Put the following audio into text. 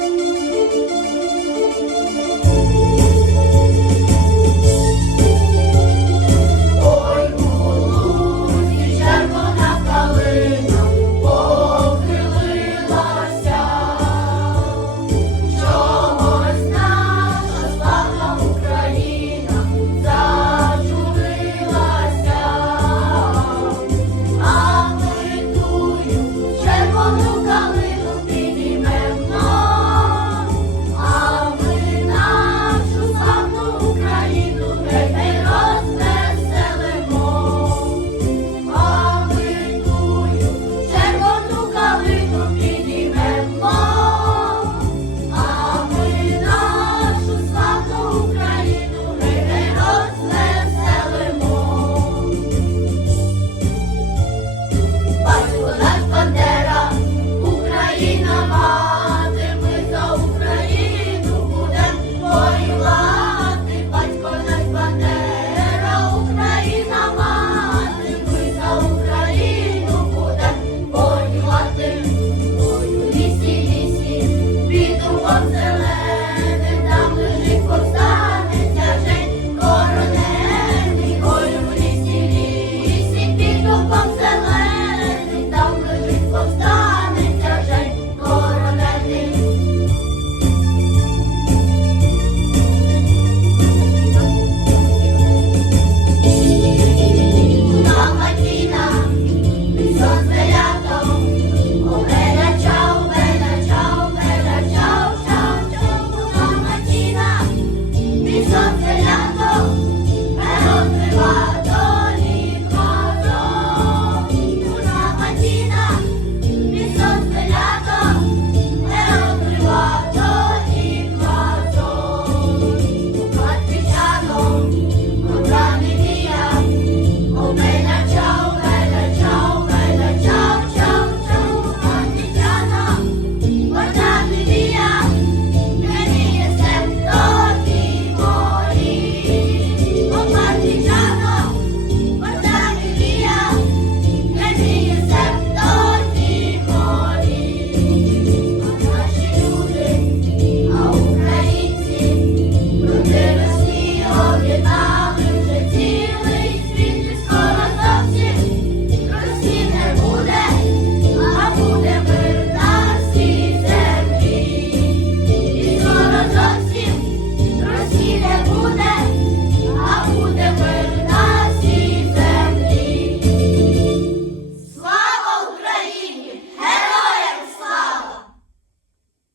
thank you